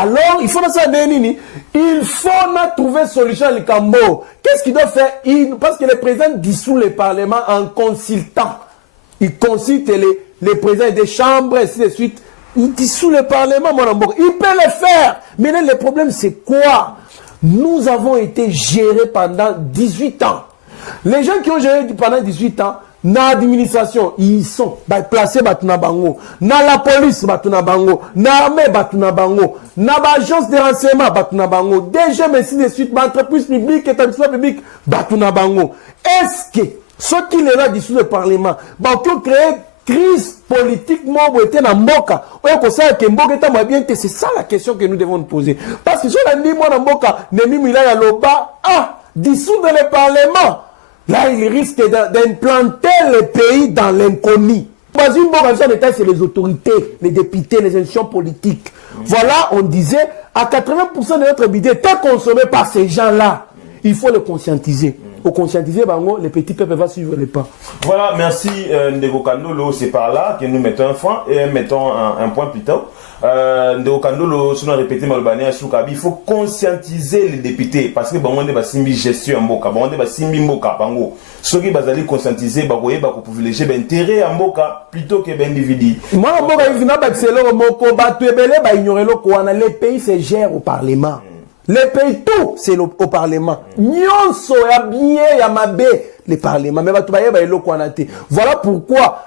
Alors, il faut trouver solution à l'Ikambo. Qu'est-ce qu'il doit faire? Parce que le président dissout le Parlement en consultant. Il consulte les présidents des chambres, et ainsi de suite. Il dissout le Parlement, mon amour. Il peut le faire. Mais le problème, c'est quoi? Nous avons été gérés pendant 18 ans. Les gens qui ont géré pendant 18 ans, dans l'administration, ils sont placés dans la police, dans l'armée, dans l'agence de renseignement, DG, mais ainsi de suite, dans l'entreprise publique, établissement public, est-ce que ceux qui sont là dissous le Parlement, qui ont créé crise politique, c'est ça la question que nous devons nous poser. Parce que si on a dit, dissoudre le Parlement, là, il risque d'implanter le pays dans l'inconnu. Dans une bonne raison d'État, c'est les autorités, les députés, les institutions politiques. Voilà, on disait, à 80% de notre budget est consommé par ces gens-là. Il faut le conscientiser. Au conscientiser, les petits peuples vont suivre les pas. Voilà, merci Ndeko Kandolo. C'est par là que nous mettons un point et mettons un point plus tard. Ndeko Kandolo, si on a répété Malbania Soukabi, il faut conscientiser les députés parce que on est simbi gestion mboka, on est simbi mboka bango. Ceux qui bazali conscientiser, bagoye bako privilégier l'intérêt à mboka plutôt que l'individu. Moi mboka il vient d'accélérer moko batu ebele ba ignorer le quoi. Les pays se gèrent au Parlement. Les pays, tout, c'est au Parlement. Nyonso, ya bien, ya mabe, le Parlement. Mais voilà pourquoi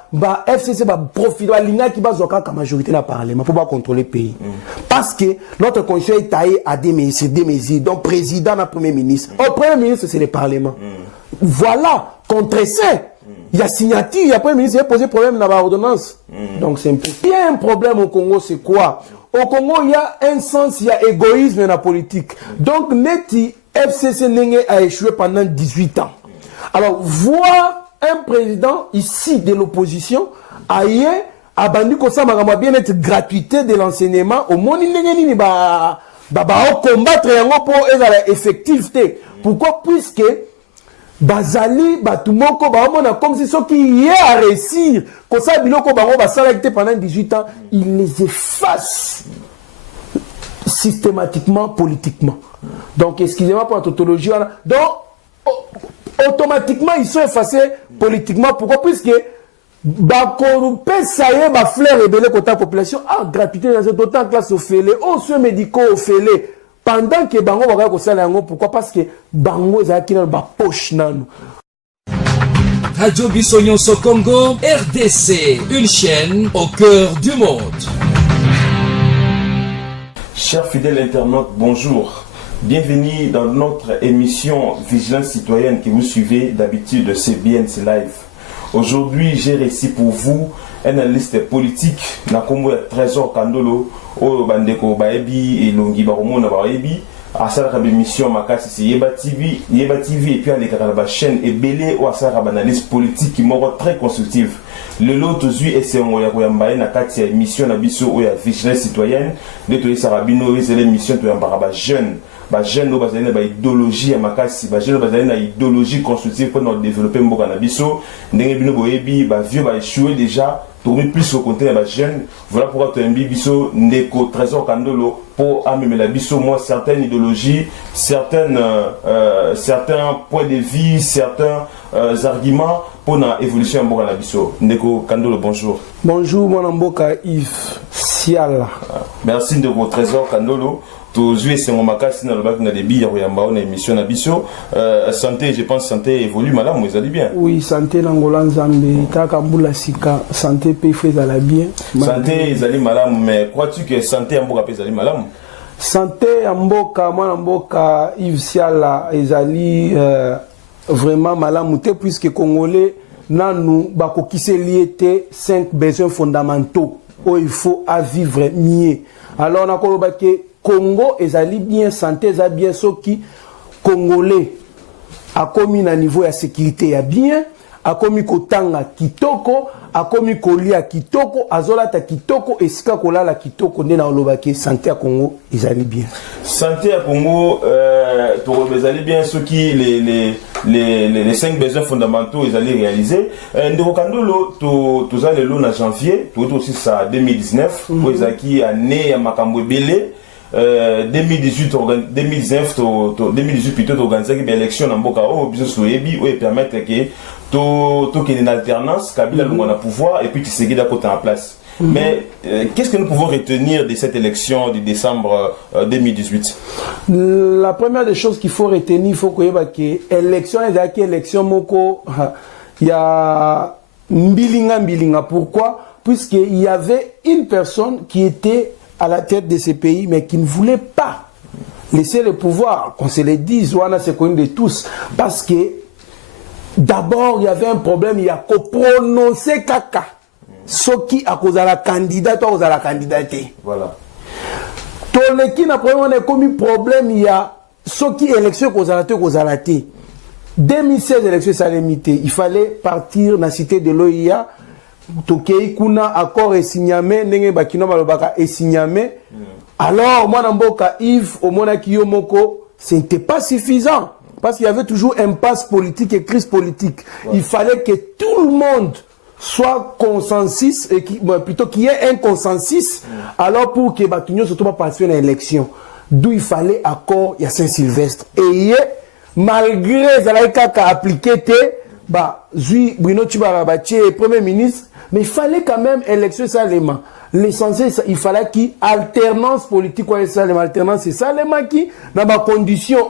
FCC va profiter de l'INA qui va zoka comme majorité dans le Parlement pour contrôler le pays. Parce que notre constitution est taillée à des mesures. Donc, président et premier ministre. Le premier ministre, c'est le Parlement. Voilà, contre ça. Il y a signature, il y a premier ministre, il a posé problème dans l'ordonnance. Donc, c'est un peu. Il y a un problème au Congo, c'est quoi? Au Congo, il y a un sens, il y a égoïsme dans la politique. Donc, Neti, FCC Nenge a échoué pendant 18 ans. Alors, voir un président ici de l'opposition, aïe, a bandu comme ça, ma bien être gratuité de l'enseignement, au monde, il n'y a pas combattre pour effectivité. Pourquoi? Puisque, Bazali, Batumoko, Bahamona, comme si ceux qui y est à réussir, comme ça, Biloko, Bahamona, Basalakité pendant 18 ans, il les efface systématiquement, politiquement. Donc, excusez-moi pour la tautologie. Donc, automatiquement, ils sont effacés politiquement. Pourquoi? Puisque, Bakorupé, ça y est, Bafleur et Belé, côté population, gratuité dans cet autant classe au félé, soins médicaux au félé. Pendant que Bango va faire pourquoi? Parce que Bango est dans la poche. Radio Bissonyonso Congo, RDC, une chaîne au cœur du monde. Chers fidèles internautes, bonjour. Bienvenue dans notre émission Vigilance Citoyenne que vous suivez d'habitude de CBNC Live. Aujourd'hui, j'ai réussi pour vous un analyste politique, Nakombo Trésor Kandolo, au Bandeko Baebi et Longi Baromona Baebi, à sa émission Makasi, c'est Yeba TV, et puis à l'écran chaîne et Belé ou à sa analyse politique qui m'aura très constructive. Le lot aux et c'est un Moyakoyambaye, Nakati, émission Nabiso ou à Vigilance Citoyenne, de tous les Sarabino, c'est l'émission de Yambaraba jeune. Jeune bazali na idéologie à makasi jeune bazali na idéologie constructive pour nous développer mboka na biso ndenge bino boyebi vieux échoué déjà tourner plus au côté de jeune. Voilà pourquoi tu as un biso Ndeko Trésor Kandolo pour amener la biso moi certaines idéologies, certains points de vie, certains arguments pour la évolution en mboka na biso. Ndeko Kandolo, bonjour. Bonjour mon mboka Yves Siala. Merci Ndeko Trésor Kandolo. Toujours c'est mon makasi na le bac na debi ya koyamba na émission na biso santé, je pense santé évolue madame, vous allez bien? Oui, santé nangola nzambe taka mbula sika santé pe fait la bien. Santé ezali madame, mais crois-tu que santé mboka pe ezali madame? Santé mboka mwana mboka Yves Siala ezali vraiment malamu te puisque congolais nanu bakokise lié 5 besoins fondamentaux où il faut à vivre mieux. Alors on a koloba ke Congo ezali bien santé ezali bien ce qui congolais a commis à niveau de sécurité a bien a commis kotanga kitoko a commis kolia kitoko azolata kitoko esika kolala kitoko ndena olobaki santé à Congo ezali bien santé à Congo to ezali bien ce qui les 5 besoins fondamentaux ezali réalisés ndeko Kandolo to zalelo na janvier to aussi ça 2019 pour ezaki année ya makambo belé 2018 2018 plutôt organisé une élection dans Mboka au biso soyebi ou permettre que to qu'il y ait une alternance Kabila le a pouvoir et puis Tshisekedi à côté en place. Mais qu'est-ce que nous pouvons retenir de cette élection de décembre 2018? La première des choses qu'il faut retenir, il faut que l'élection est élection moko il y a mbilinga. Pourquoi? Puisqu'il y avait une personne qui était à la tête de ce pays, mais qui ne voulait pas laisser le pouvoir, qu'on se le dise, Wana c'est connu de tous, parce que d'abord il y avait un problème, il y a qu'à prononcer caca. Ce qui a causé la candidate, à la candidaté. Voilà. Tout le qui n'a pas commis problème, il y a ce qui élection causé la 2016 élection salémité, il fallait partir dans la cité de l'OIA. Tokei kuna accord et signamé nenge bakino balobaka et signamé. Alors moi Namboka Yves au Monaki Yomoko, ce n'était pas suffisant parce qu'il y avait toujours impasse politique et crise politique. Ouais. Il fallait que tout le monde soit consensus et plutôt qu'il y ait un consensus. Alors pour que Batunyo surtout pas passer à l'élection, d'où il fallait accord il y a Saint-Sylvestre et malgré Zalaïka qui a appliqué Zui Bruno Tchibarabachi Premier ministre, mais il fallait quand même élection Salema. L'essentiel, il fallait qu'il alternance politique ou alternance c'est Salema qui dans ma condition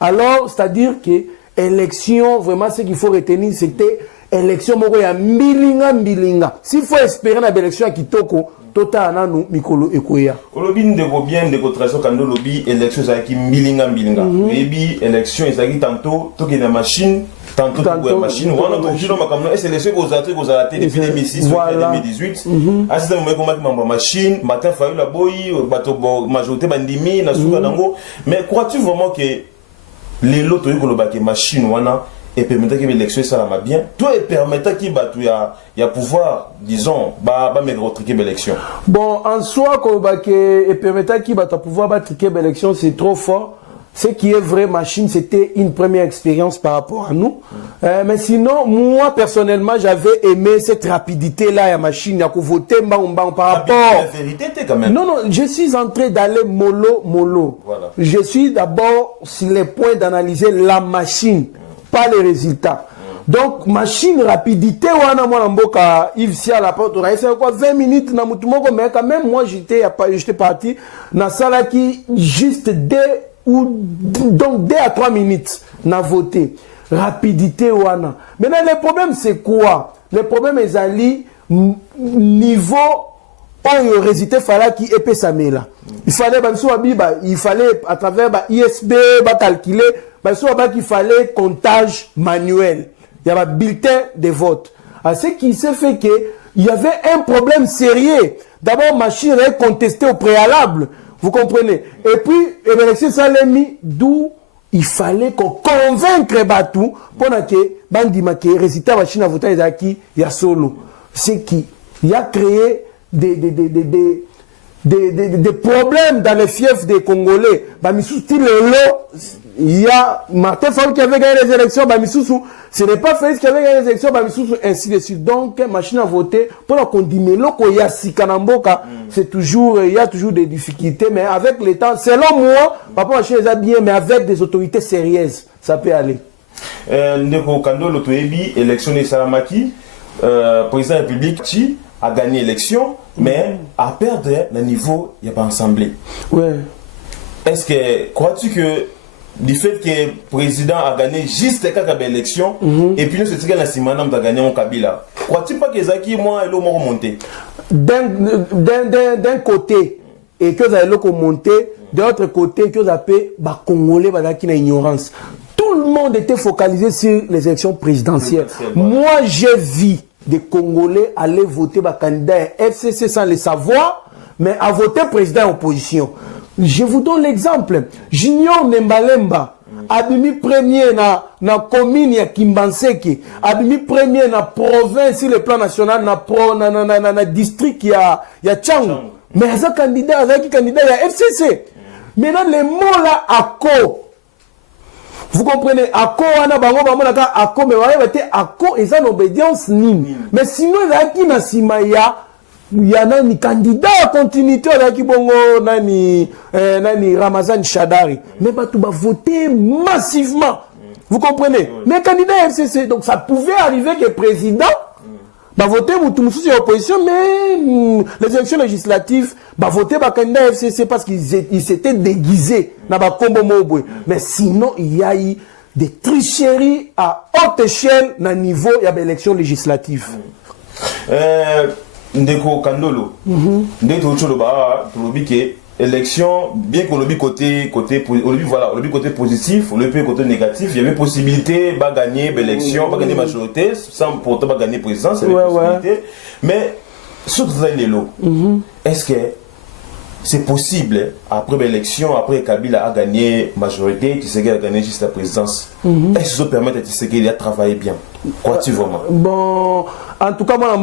alors c'est-à-dire que élection vraiment ce qu'il faut retenir c'était élection moko ya mbilinga. S'il faut espérer dans l'élection à Kitoko tota nanu mikolo ekoya. Olobi ndeko bien ndeko traso kando lobi élection ça qui mbilinga. Maybe élection ça qui tantôt toki na machine tantôt la machine wana tokilo makamno et sélection aux attaques depuis 2006 2018 à ce moment comment ma machine matin fayu la boyi bato majorité bandimi na suka dango mais crois-tu vraiment que les lots toyo koloba que machine wana et permettre que l'élection ça va bien toi et permettre qu'il y a pouvoir disons me retriquer l'élection bon en soi que et permettre qu'il va pouvoir battre l'élection c'est trop fort. Ce qui est vrai, machine, c'était une première expérience par rapport à nous. Mais sinon, moi, personnellement, j'avais aimé cette rapidité-là à machine. Il y a voter par rapport... La vérité, quand même. Non, je suis en train d'aller mollo. Voilà. Je suis d'abord sur les points d'analyser la machine, pas les résultats. Donc, machine, rapidité, Yves Sia, la porte, 20 minutes, mais quand même, moi, j'étais parti dans ça qui juste donc 2 à 3 minutes n'a voté rapidité wana. Maintenant le problème c'est quoi? Le problème est ali niveau on résultat fallait qui épée samela. Il fallait il fallait à travers ISB calculer qu'il fallait comptage manuel. Il y avait bulletin de vote. À ce qui s'est fait que il y avait un problème sérieux. D'abord machine est contestée au préalable. Vous comprenez? Et puis, l'élection Salemi, d'où il fallait qu'on convainque Batou pour que Bandima qui résultat machine à voter il y a solo. C'est qui il a créé des problèmes dans les fiefs des Congolais. Il y a Martin Fayoulou qui avait gagné les élections, ce n'est pas Félix qui avait gagné les élections, ainsi de suite. Donc, machine à voter, pour la condimelo, il y a Sikanamboka, c'est toujours, il y a toujours des difficultés, mais avec le temps, selon moi, papa machine les a bien, mais avec des autorités sérieuses, ça peut aller. Ndeko Kando Lotoebi, élection de Salamaki, président de la République, a gagné l'élection, mais à perdre le niveau, il n'y a pas assemblée. Ouais. Est-ce que, crois-tu que du fait que le président a gagné juste quelques élections, et puis nous, c'est ce que la Simanam a gagné en Kabila, crois-tu pas que Zaki, moi, et l'homme ont monté? D'un côté, et que vous avez monté, de l'autre côté, que vous avez Congolais qui ont ignorance. Tout le monde était focalisé sur les élections présidentielles. Moi, j'ai vu des Congolais aller voter candidat FCC sans le savoir, mais à voter président opposition. Je vous donne l'exemple. Junior Nembalemba, abimi premier na commune ya Kimbanseki, abimi premier na province sur le plan national na district ya Tchangu. Mais il y a candidat ya FCC. Maintenant les mots là ACO. Vous comprenez, ACO wana bango ACO mais voilà ACO et ça l'obédience nini. Mais sinon il y a qui na simaya il y a nani candidat à continuité à Kibongo nani Ramazan Shadari, mais tu vas voter massivement, vous comprenez? Mais candidat FCC, donc ça pouvait arriver que le président va voter pour sous opposition, mais les élections législatives va voter pour candidat FCC parce qu'ils s'étaient déguisés dans le combo mobile. Mais sinon il y a eu des tricheries à haute échelle dans le niveau de l'élection législative. Ndeko Kandolo, ndeko Choloba, élection, bien qu'on le côté positif, on le côté négatif, il y avait possibilité de gagner l'élection, de gagner majorité, sans pourtant pas gagner présidence, il y avait possibilité. Mais surtout dans les lots, est-ce que c'est possible, après l'élection, après Kabila a gagné majorité, Tshisekedi a gagné juste la présidence, est-ce que ça permet à Tshisekedi de travailler bien? Crois-tu vraiment? Bon, en tout cas, moi,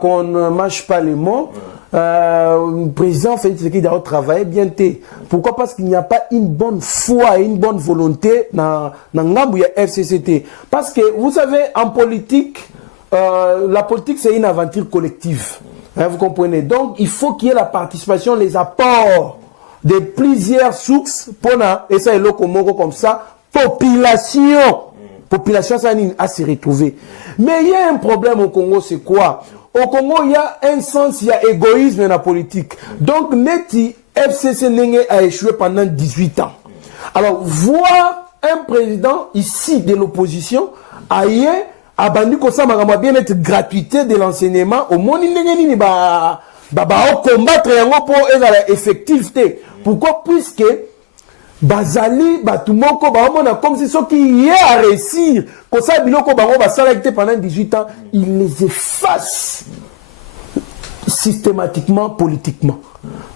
qu'on ne mâche pas les mots, le président Félix Tshisekedi doit travailler bien. Pourquoi? Parce qu'il n'y a pas une bonne foi et une bonne volonté dans la FCCT. Parce que, vous savez, en politique, la politique, c'est une aventure collective. Hein, vous comprenez? Donc, il faut qu'il y ait la participation, les apports de plusieurs sources pour et ça est là comme ça, population ça a se retrouver. Mais il y a un problème au Congo, c'est quoi? Au Congo, il y a un sens, il y a égoïsme dans la politique. Donc, Neti FCC a échoué pendant 18 ans. Alors, voir un président ici de l'opposition, ailleurs, abandi ko ça m'a bien être gratuité de l'enseignement au monde ni ba combattre yango pour être effectivité. Pourquoi? Puisque bazali batumoko ba mona comme si ceux qui y a réussir ko ça biloko bango ba sala pendant 18 ans, il les efface systématiquement politiquement.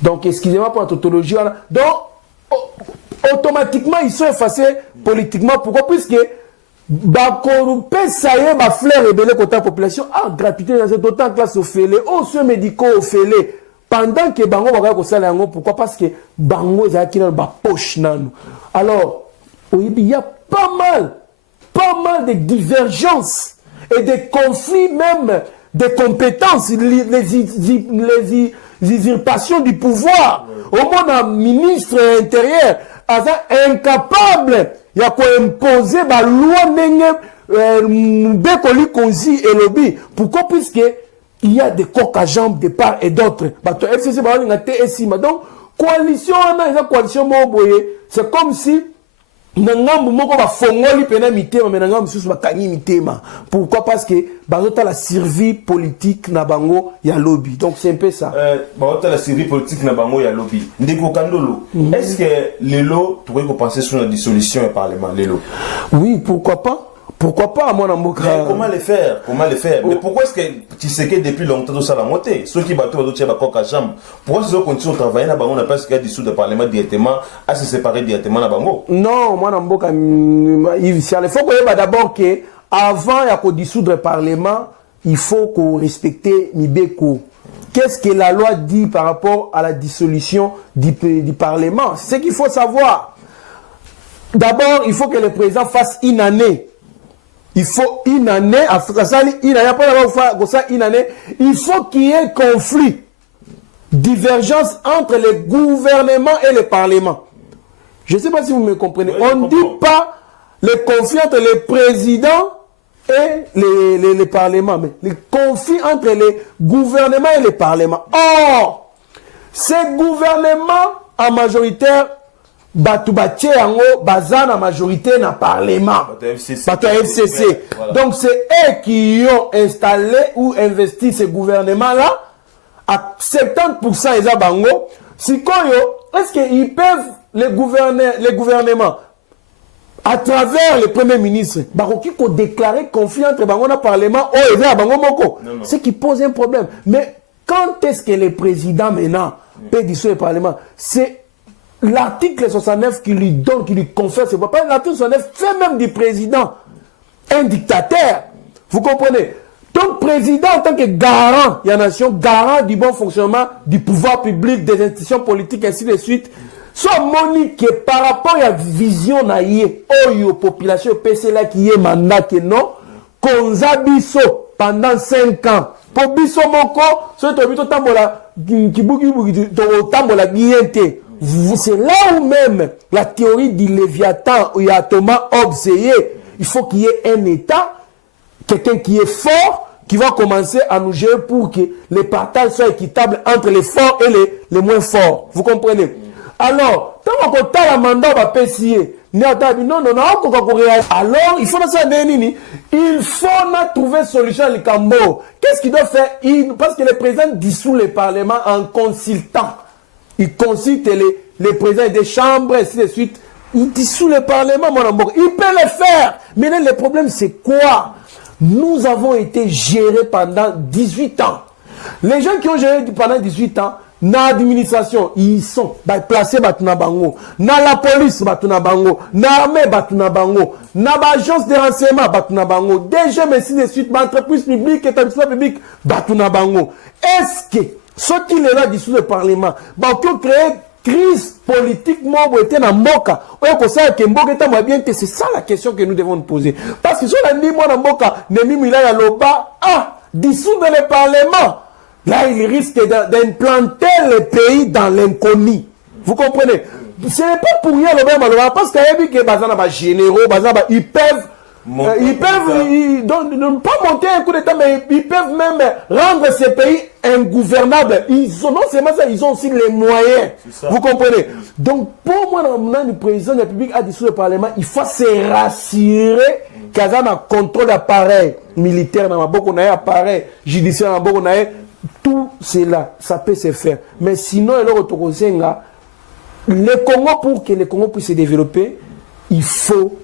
Donc excusez-moi pour la tautologie. Donc automatiquement ils sont effacés politiquement. Pourquoi? Puisque corrompé ça y est, fleur rebelle côté la population, gratuité dans cette autant classe au fêlé, soins médicaux au fêlé, pendant que bango va ko sala yango. Pourquoi? Parce que bango za ki na ba poche nanu. Alors, il y a pas mal de divergences et de conflits, même de compétences, les usurpations du pouvoir. Au moins un ministre intérieur incapable il y a quoi imposer la loi Bekoli Konzi et lobby. Pourquoi? Puisque il y a des coques à jambes de part et d'autre. Donc, coalition, c'est comme si pourquoi? Parce que la survie politique na bango ya lobby. Donc c'est un peu ça. La survie politique na bango ya lobby. Ndeko Kandolo, est-ce que les lots pourraient penser sur la dissolution du parlement, les lots? Oui, pourquoi pas? Pourquoi pas, moi, comment les faire? Mais pourquoi est-ce que tu sais que depuis longtemps, ça l'a monté? Ceux qui battent à coq à jambe, pourquoi ils continuent à travailler là-bas? On n'a pas ce qu'il y a dissous le Parlement directement, à se séparer directement là-bas? Non, moi, il faut d'abord que, avant de dissoudre le Parlement, il faut qu'on respecte Mibeko. Qu'est-ce que la loi dit par rapport à la dissolution du Parlement? C'est ce qu'il faut savoir. D'abord, il faut que le président fasse une année. Il faut une année, il faut qu'il y ait conflit, divergence entre le gouvernement et le Parlement. Je ne sais pas si vous me comprenez. Oui, on ne dit pas le conflit entre le président et le Parlement, mais le conflit entre le gouvernement et le Parlement. Or, ce gouvernement en majoritaire, Batoubaché yango baza na majorité na parlement. Bato FCC. Voilà. Donc c'est eux qui ont installé ou investi ce gouvernement-là. À 70% ils ont bango. Si est-ce qu'ils peuvent les gouvernements à travers le premier ministre baroki ko déclarer conflit entre bango na parlement ou ils ont bango moko. Ce qui pose un problème. Mais quand est-ce que le président maintenant peut dissoudre le parlement? C'est l'article 69 qui lui donne, qui lui confère ce pouvoir. L'article 69 fait même du président un dictateur. Vous comprenez? Donc, président en tant que garant, il y a une nation, garant du bon fonctionnement du pouvoir public, des institutions politiques, ainsi de suite. Soit monique par rapport à la vision naïe, oyo population PC là qui est mandat que non, konzabiso pendant 5 ans, po biso moko so to bito tambola kibuki to tambola biente. C'est là où même la théorie du Léviathan où il y a Thomas Hobbes, il faut qu'il y ait un État, quelqu'un qui est fort, qui va commencer à nous gérer pour que les partages soient équitables entre les forts et les moins forts. Vous comprenez? Alors, tant qu'on a la mandat, on va payer. Non, alors, il faut trouver solution à l'Ikambo. Qu'est-ce qu'il doit faire? Parce que le président dissout le Parlement en consultant. Il consulte les présidents des chambres, et ainsi de suite. Il dissout le Parlement, mon amour. Il peut le faire. Mais là, le problème, c'est quoi? Nous avons été gérés pendant 18 ans. Les gens qui ont géré pendant 18 ans, dans l'administration, ils sont placés dans la police, dans l'armée, dans l'agence de renseignement, déjà, mais ainsi de suite, dans l'entreprise publique, établissement public, est-ce que ce qui est là dessous le Parlement, qui ont créé crise politique, c'est ça la question que nous devons nous poser. Parce que si on a dit, moi, dissoudre le Parlement, là, il risque d'implanter le pays dans l'inconnu. Vous comprenez? Ce n'est pas pour rien le même, parce qu'il y a des généraux, ils peuvent ne pas monter un coup d'État, mais ils peuvent même rendre ces pays ingouvernables. Non seulement ça, ils ont aussi les moyens. Vous comprenez? Donc, pour moi, le président de la République a dissous le Parlement, il faut se rassurer qu'il y a un contrôle d'appareil militaire, appareil judiciaire, tout cela, ça peut se faire. Mais sinon, le Congo, pour que le Congo puisse se développer, il faut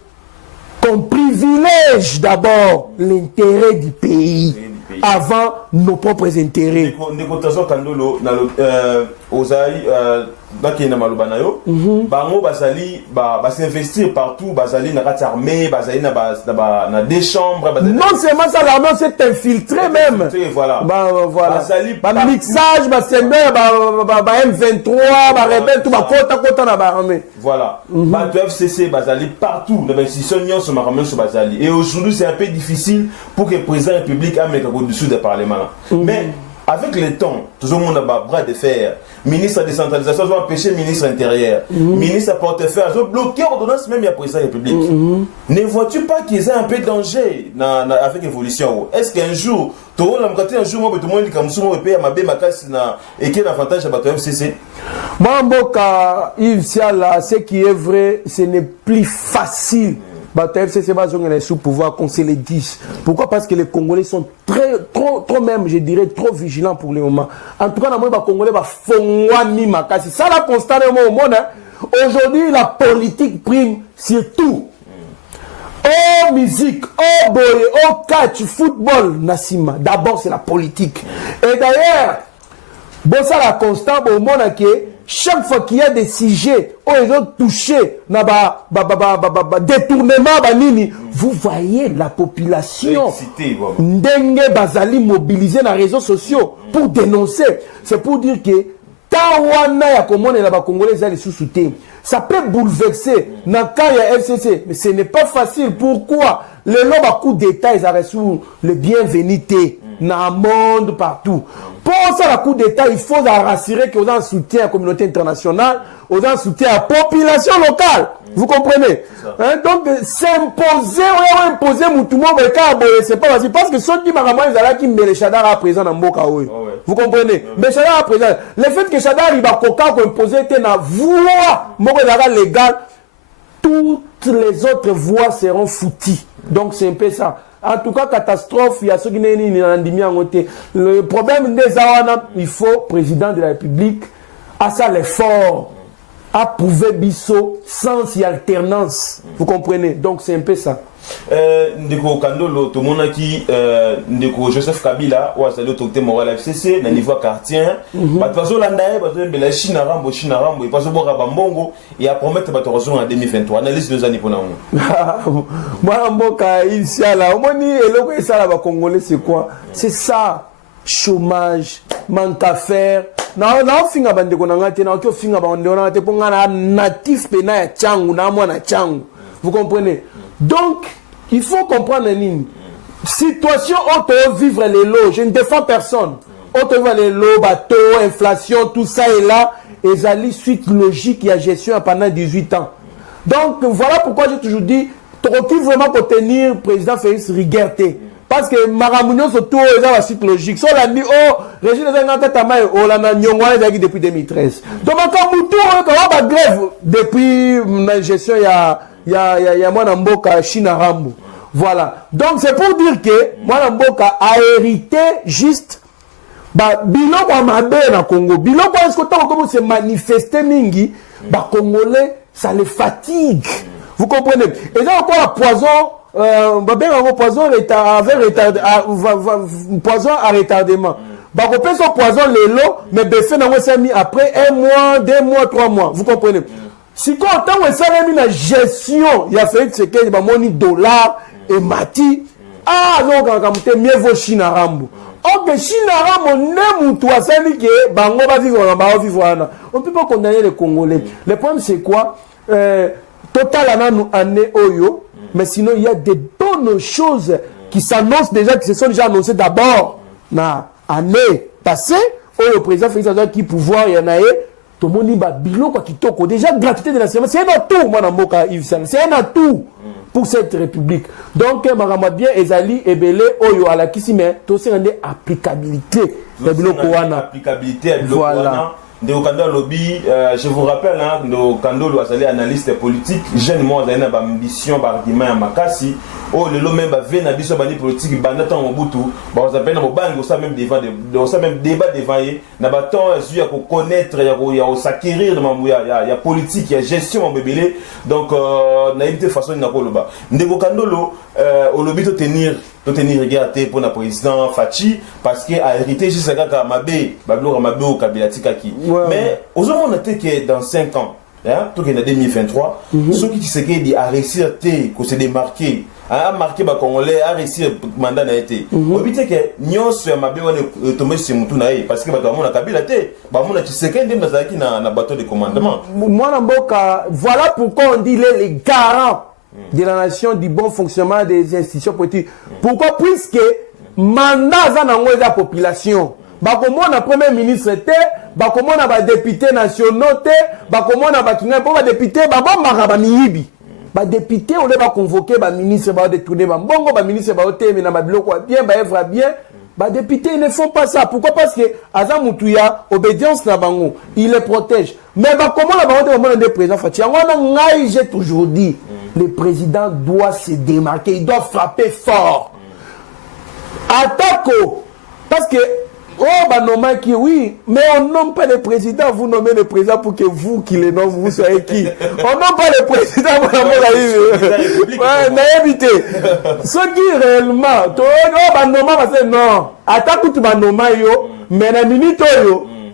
qu'on privilège d'abord l'intérêt du pays avant nos propres intérêts. s'investir partout, armée, des chambres. Non seulement ça, l'armée s'est infiltrée même. Voilà. Mixage, M23, rebelle, tout, voilà. FCC, partout. Et aujourd'hui, c'est un peu difficile pour que le président de la République ait au-dessus du Parlement. Mais avec le temps, tout le monde a bras de fer. Ministre de décentralisation, je vais empêcher ministre intérieur. Ministre à portefeuille, je vais bloquer l'ordonnance même à président de la République. Ne vois-tu pas qu'il y a un peu de danger avec l'évolution? Est-ce qu'un jour, tout le monde moi, tout le monde dit comme ça, moi, paye ma bémacasse et qu'il y a un avantage à la FCC? Moi, ce qui est vrai, ce n'est plus facile. FCC va sous pouvoir qu'on se le dise. Pourquoi? Parce que les Congolais sont trop même, je dirais, trop vigilants pour le moment. En tout cas, les Congolais vont c'est ça la constat au monde. Aujourd'hui, la politique prime sur tout. Oh musique, oh boy, oh catch, football, Nassima. D'abord, c'est la politique. Et d'ailleurs, bon, ça la constat au monde que chaque fois qu'il y a des sujets où ils ont touché détournement, vous voyez la population Ndenge Bazali mobilisée dans les réseaux sociaux pour dénoncer. C'est pour dire que ça peut bouleverser dans le cas de FCC, mais ce n'est pas facile. Pourquoi? Les lots à coup d'État, ils arrêtent sous le bienvenuté dans le monde partout. Pour ça, la coup d'État, il faut rassurer qu'on a un soutien à la communauté internationale, on a un soutien à la population locale. Vous comprenez? Donc, s'imposer, imposer, tout le monde, c'est pas facile. Parce que ceux qui m'ont dit que Chadar a présent dans Mboka. Vous comprenez? Mais Chadar a présent. Le fait que Chadar il va imposer dans la voie légale, toutes les autres voies seront foutues. Donc, c'est un peu ça. En tout cas, catastrophe, il y a ceux qui n'ont pas. Le problème des Awana, il faut, président de la République, à ça l'effort, à prouver Bisso sans y alternance. Vous comprenez? Donc, c'est un peu ça. Ndeko Kandolo, tout le monde qui Ndeko Joseph Kabila, ou à salut au moral FCC, dans niveau quartier, parce que l'andaï, parce que la Chine rambo, et parce que Bambongo, et à promettre que tu en 2023. Analyse 2 années pour nous. Moi, Mboka, ici, là, au moins, et le ça, là, Congolais, c'est quoi? C'est ça. Chômage, manque à faire. Non, finga bande ko ngate na ko finga bande na te ponga natif pena ya changu na mwana changu. Vous comprenez? Donc, il faut comprendre nini. situation auto vivre les lots, je ne défends personne. Auto vivre les lots, bateau, inflation, tout ça est là. Et ça lit suite logique et à gestion pendant 18 ans. Donc voilà pourquoi j'ai toujours dit, tu occupes vraiment pour tenir président Félix Riguerté. Parce que Maramounion surtout est dans la suite logique. Si on l'a dit, oh, Régine Zangantamaï, oh, la Nyongwa est depuis 2013. Donc quand Moutou, quand on va grève depuis la gestion, il y a moi Namboka, China Rambo. Voilà. Donc c'est pour dire que moi Namboka a hérité juste biloko ya mabe na Congo. Biloko est-ce que tant que se manifester mingi, Congolais, ça les fatigue. Vous comprenez? Et là encore la poison, poison à retardement. Bakopé son poison les lots, mais baissé dans le mis après 1 mois, 2 mois, 3 mois. Vous comprenez? Si quand on ça mis la gestion, il a fait que c'est que $, et mati, donc on mieux vaut China Rambo. Ok, China Rambo ne moutoua, ça dit que bango va vivre, on ne peut pas condamner les Congolais. Le problème c'est quoi? Total année Oyo, mais sinon il y a des bonnes choses qui s'annoncent déjà, qui se sont déjà annoncées d'abord dans l'année passée. Oyo président Félix Antoine qui pouvoir y en a tout le monde dit bilo quoi qui toko déjà gratuité de la séance, c'est un atout moi dans Mboka Yves Sall, c'est un atout pour cette république. Donc makamwa bien ezali ebele Oyo ala kisime to c'est une applicabilité de bilo koana applicabilité à bilo koana. De Okando lobby, je vous rappelle, hein, nos Kandolo Azali analyste politique, jeune moi Azali na ambition, argument à Makasi, oh le lot même vient na biso bani politique, banatan Mobutu, bah on s'appelle na mobango ça même devant, ça même débat devant y, na baton à connaître, il y a s'acquérir de mamouya, il y a politique, il y a gestion en bébélé, donc na évité façon na koloba. De Kandolo, au lobby de tenir regardé pour le président Fachi parce qu'il a hérité juste à Mabé, Bablo Mabé au Kabilatika qui. Mais aujourd'hui on a été que dans 5 ans, hein, tout est en 2023, ceux qui se dit à réussir que se démarquer, à marquer les Congolais, à réussir le mandat n'a été. Au but c'est que nous sommes Mabé on est tombé sur Moutonaï parce que on a Kabilaté, on a Tshisekedi dem dans na bateau de commandement. Moi Namboka, voilà pourquoi on dit les garants de la nation, du bon fonctionnement des institutions politiques. Pourquoi? Puisque mandat dans la population. Comment on a premier ministre, comment on a député nationaux, comment on a député, député, on va convoquer ministre, va détourner, ministre, va ôter, va bien, va bien. Députés ne font pas ça. Pourquoi? Parce que Azam Moutouya, obédience na bango, il les protège. Mais comment la parole des présidents Fatia? J'ai toujours dit, le président doit se démarquer, il doit frapper fort. Attaquo, parce que qui oui, mais on nomme pas le président, vous nommez le président pour que vous qui le nommez, vous soyez qui? On nomme pas le président pour évité. Ce qui réellement, non, attaque tout mais la minute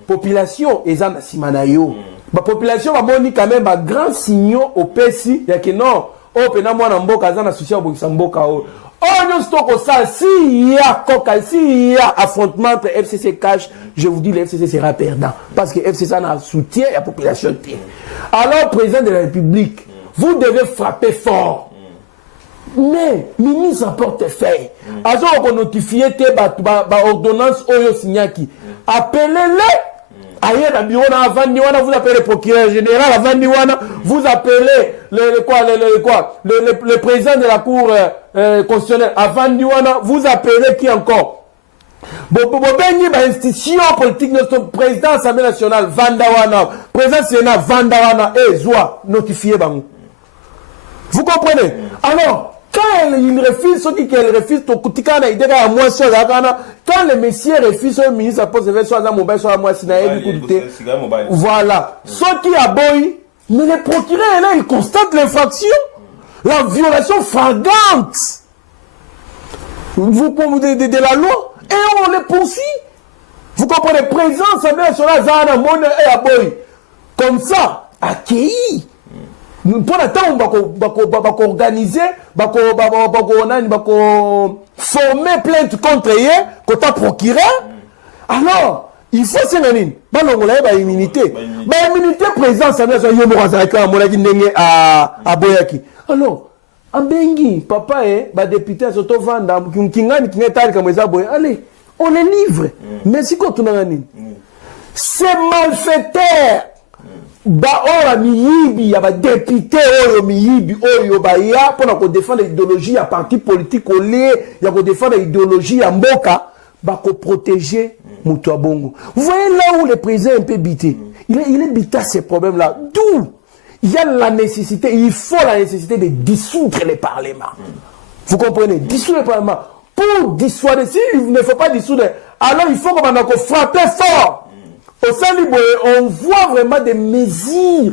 population est en simanayo. La population va moni quand même un grand signal au PSI, il y a que non, pena mwana mboka azana souci au mboka s'il y a affrontement entre FCC Cash, je vous dis le FCC sera perdant. Parce que FCC a un soutien et la population. Alors, président de la République, vous devez frapper fort. Mais, ministre en portefeuille, alors on notifie l'ordonnance Oyo Signaki. Appelez-les. Ailleurs, vous appelez le procureur général, vous appelez le président de la Cour constitutionnelle, vous appelez qui encore? Institution politique, notre président de l'Assemblée nationale, Vandawana, président du Sénat, Vandawana, et Zoua, notifié Bangou. Vous comprenez? Alors, quand il refuse, ceux qui refusent, quand le messieurs refusent au ministre, soit à mobile, soit à moi, voilà. Ceux qui aboyent, mais le procureur là, il constate l'infraction, la violation flagrante de la loi, et on les poursuit. Vous comprenez? Président, Assemblée nationale, Zana, Mone et aboy. Comme ça, accueilli. Pour le temps, on va organiser, former plainte contre eux, contre procureur. Alors, il faut se mener. Immunité. Immunité, président, ça veut dire à Boyaki. Alors, Abengi, papa, député, surtout Vanda, Kingani, Kingetari, comme ça, allez, on les livre. Mais si quand on a gagné, ces malfaiteurs, ora miyibi ya ba député oyo miyibi oyo ba ya pour défendre l'idéologie ya parti politique au lieu ya ko défendre l'idéologie ya mboka ba ko protéger mutu bongo. Vous voyez là où le président est un peu bité. Il est bité à ces problèmes là. D'où il y a la nécessité, il faut la nécessité de dissoudre les parlements. Vous comprenez? Dissoudre les parlements. Pour dissuader, s'il ne faut pas dissoudre, alors il faut qu'on frappe fort. Au sein du on voit vraiment des mesures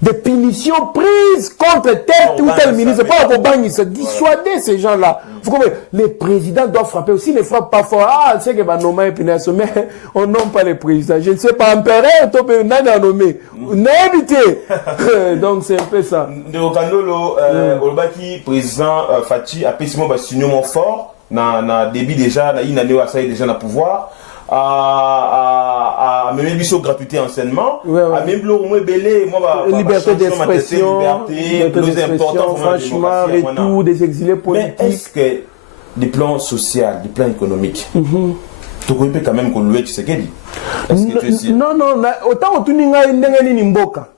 de punition prises contre tel ou tel ministre. Pas pour bagner, se dissuader ces gens-là. Vous comprenez? Les présidents doivent frapper aussi, ne frappent pas fort. Ah, c'est que va nommer un pénal, mais on nomme pas les présidents. Je ne sais pas, empereur, on n'a nommé. N'habitez. Donc c'est un peu ça. De Okandolo, Olbaki, président Fachi, a pésimement signement fort, na débit déjà, na une année où ça est déjà na pouvoir. À même biso gratuité enseignement, à même liberté d'expression, franchement, retour des exilés politiques. Mais est-ce que du plan social, du plan économique, tu peux quand même qu'on lui ce qu'elle dit? Non, autant on tourne n'engani mboka.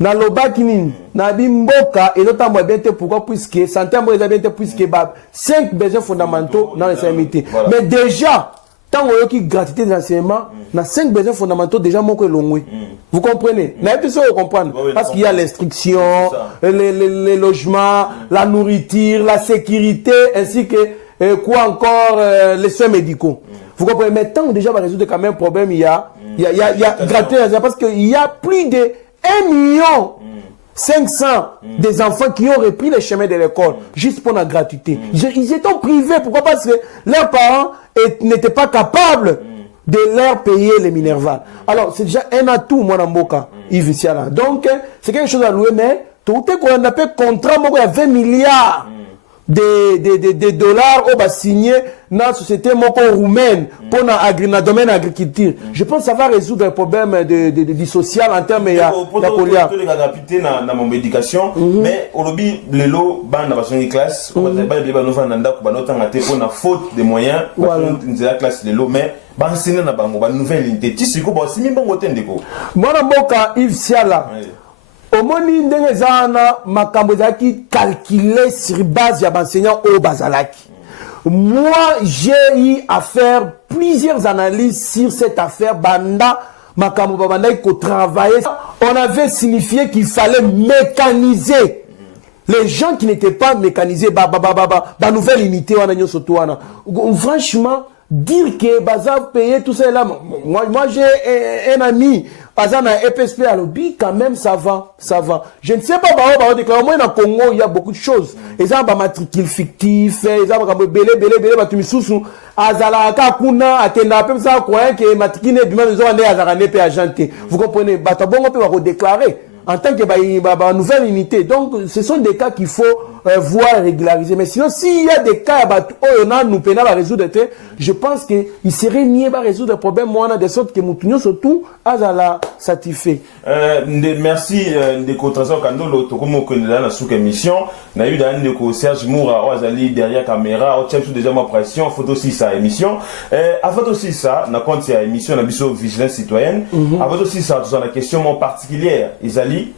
Na lobaki nini na bimboka et notamment bien pourquoi puisque santé ambo bien puisque 5 besoins fondamentaux dans les CMT. Mais déjà tant qu'on a une gratuité d'enseignement, on a 5 besoins fondamentaux déjà moins que l'ongoué. Vous comprenez? Vous avez comprendre. Parce qu'il y a l'instruction, les logements, la nourriture, la sécurité, ainsi que quoi encore, les soins médicaux. Vous comprenez? Mais tant déjà on va résoudre quand même un problème, il y a gratuité parce qu'il y a plus de 1,5 million des enfants qui ont repris le chemin de l'école juste pour la gratuité. Ils étaient privés. Pourquoi? Parce que leurs parents n'étaient pas capables de leur payer les Minerval. Alors, c'est déjà un atout, moi, dans Mboka, Yves Siala. Donc, c'est quelque chose à louer, mais tout est qu'on appelle contrat, il y a 20 milliards de dollars au signé dans la société roumaine pour le domaine de l'agriculture. Je pense que ça va résoudre le problème du social en termes de politique. Je vais répéter dans mon médication, mais au lobby, le lot, dans classe, on va faire faute de moyens, la classe de l'eau, mais enseigner dans une nouvelle unité. Tu sais quoi, c'est même pas moi, je Yves Siala. Au moni ndenge zana makambo zaki calculé sur base ya enseignants au bazalaki. Moi, j'ai eu à faire plusieurs analyses sur cette affaire banda makambo banda ko travailler. On avait signifié qu'il fallait mécaniser les gens qui n'étaient pas mécanisés nouvelle unité wana nyoso to wana. Franchement, dire que baza payer tout ça là, moi j'ai un ami Azana EPSP à lobby, quand même ça va. Je ne sais pas, déclarer, moi, dans le Congo, il y a beaucoup de choses. Les gens ont matricule fictif, les gens ont belé, batumisusu, Azala, Kakuna, Akenda, même ça, quoi, que matricule, du même, ils ont un Azarane, puis agenté. Vous comprenez? Batabon, on peut redéclarer en tant que nouvelle unité. Donc, ce sont des cas qu'il faut voir régulariser. Mais sinon, s'il y a des cas, on a nous pénal à résoudre, je pense qu'il serait mieux de résoudre le problème, moi, de sorte que nous surtout à la satisfait. Merci de contraction Kandolo, Tokomo Kondela, la sous-émission. On a eu dans Serge Moura, Oazali derrière caméra, on tient déjà ma pression, photo aussi sa émission. Avant aussi ça, on a compte cette émission, on a vu vigilance citoyenne. Avant aussi ça, on a une question particulière, Isali.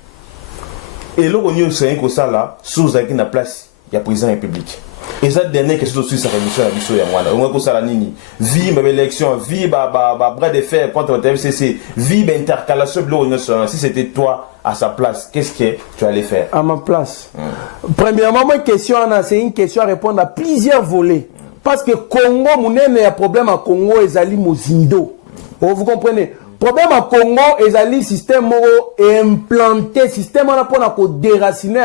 Et là, on y a aussi un ça là, sous la place, il y a président république. Et ça, dernière question aussi, ça rémission à Bissot et moi. On a ça la nini. Vie, ma élection, vie, bras de fer contre le TFCC, vie, intercalation, si c'était toi à sa place, qu'est-ce que tu allais faire? À ma place. Premièrement, ma question, c'est une question à répondre à plusieurs volets. Parce que Congo, mon un problème à Congo, ils allaient Mozindo. Vous comprenez? Problème à Congo, les système est implanté, système pour déraciner,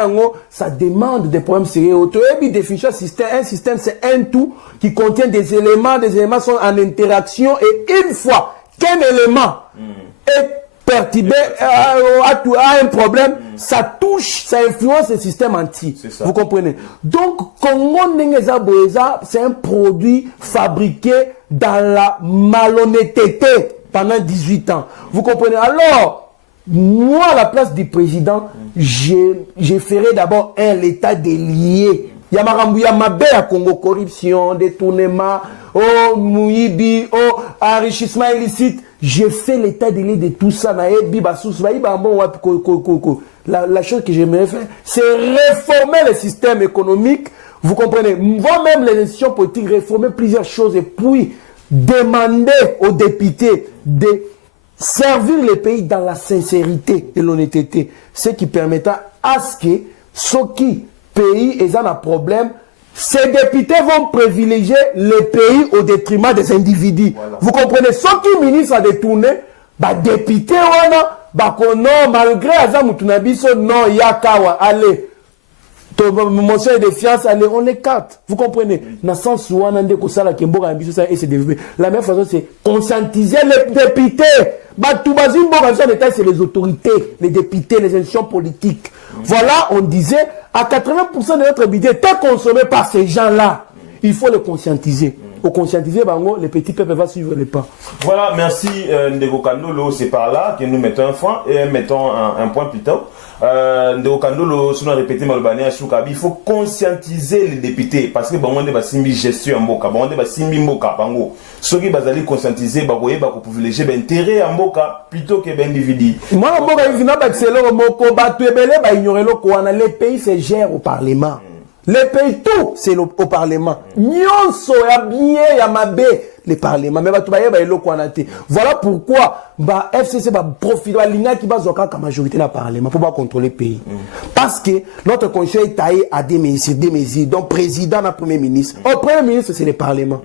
ça demande des problèmes sérieux. Un système, c'est un tout qui contient des éléments sont en interaction et une fois qu'un élément est perturbé, a un problème, ça touche, ça influence le système entier. Vous comprenez? Donc, Congo Nengezaboeza, c'est un produit fabriqué dans la malhonnêteté pendant 18 ans. Vous comprenez? Alors, moi, à la place du président, je ferai d'abord l'état des liés. Il y a Mabe à Congo, corruption, détournement, mouibi, enrichissement illicite. Je fais l'état des liés de tout ça. La chose que j'aimerais faire, c'est réformer le système économique. Vous comprenez? Moi-même, les institutions politiques, réformer plusieurs choses et puis demander aux députés de servir le pays dans la sincérité et l'honnêteté. Ce qui permettra à ce que ceux qui pays ont un problème, ces députés vont privilégier le pays au détriment des individus. Voilà. Vous comprenez? Ceux qui ministres à détourner, députés, non, malgré Azamoutunabiso, non, Yakawa, allez. Motion de défiance, allez, on les capte. Vous comprenez? Dans le sens où on a des choses qui et se développer. La même façon, c'est conscientiser les députés. C'est les autorités, les députés, les institutions politiques. Voilà, on disait, à 80% de notre budget est consommé par ces gens-là. Il faut les conscientiser. Pour conscientiser, les petits peuples vont suivre les pas. Voilà, merci Ndeko Kandolo. C'est par là que nous mettons un point et mettons un point plus tard. Ndeko Kandolo, si on a répété Malobani à Choukabi, il faut conscientiser les députés parce que on est simbi gestion en boka, on est simbi moka bango. Ceux qui bazali conscientiser, bagoye bako privilégier l'intérêt en boka plutôt que l'individu. Moi, en boka, il vient d'accélérer mon combat, tu es belé, ignorer le quoi. Les pays se gèrent au Parlement. Les pays, tout, c'est au Parlement. Nyonso, ya bien, ya mabe, le Parlement. Mais voilà pourquoi, FCC va profiter, l'INA qui va zoka la majorité dans le Parlement pour contrôler le pays. Parce que notre conseil est taillé à des mesures, donc président et premier ministre. Au premier ministre, c'est le Parlement.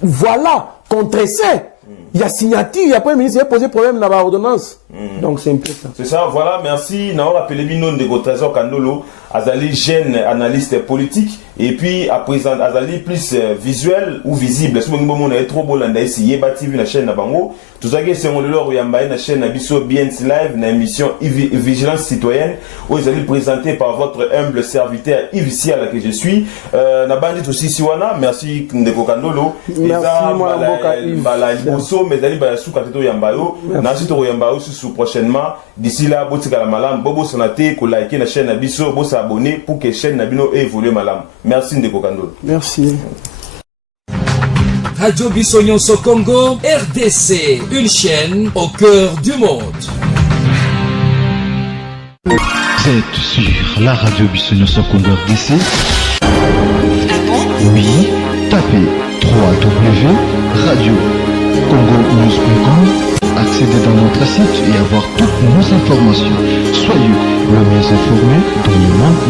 Voilà, contre ça. Il y a signature, il y a premier ministre, il y a posé problème dans l'ordonnance. Donc c'est un peu ça. C'est ça, voilà, merci. Nous avons rappelé Binon de Trésor Kandolo, Azali jeune analyste politique, et puis à présent, Azali plus visuel ou visible. Si vous avez trop beau l'anda ici, Yeba TV, la chaîne Nabango, tout ça qui est sur le Yamba, la chaîne Nabiso BNC Live, une émission Vigilance Citoyenne, où ils allaient présenter par votre humble serviteur Yves Siala que je suis. Nabandit aussi Siwana, merci Ndeko Kandolo. Merci, moi, mais d'aller sous Kateto Yambayo, Nasito Yambayo sous prochainement. D'ici là, Botika la Malam, Bobo Sonate, ko like la chaîne Nabiso, Bobo s'abonner pour que la chaîne Nabino évolue Malam. Merci Ndeko Kandolo. Merci. Radio Bissonyonso Congo, RDC, une chaîne au cœur du monde. Vous êtes sur la radio Bissonyonso Congo RDC. Oui, tapez www.radiocongonews.com, accédez dans notre site et avoir toutes nos informations. Soyez le mieux informés dans le monde.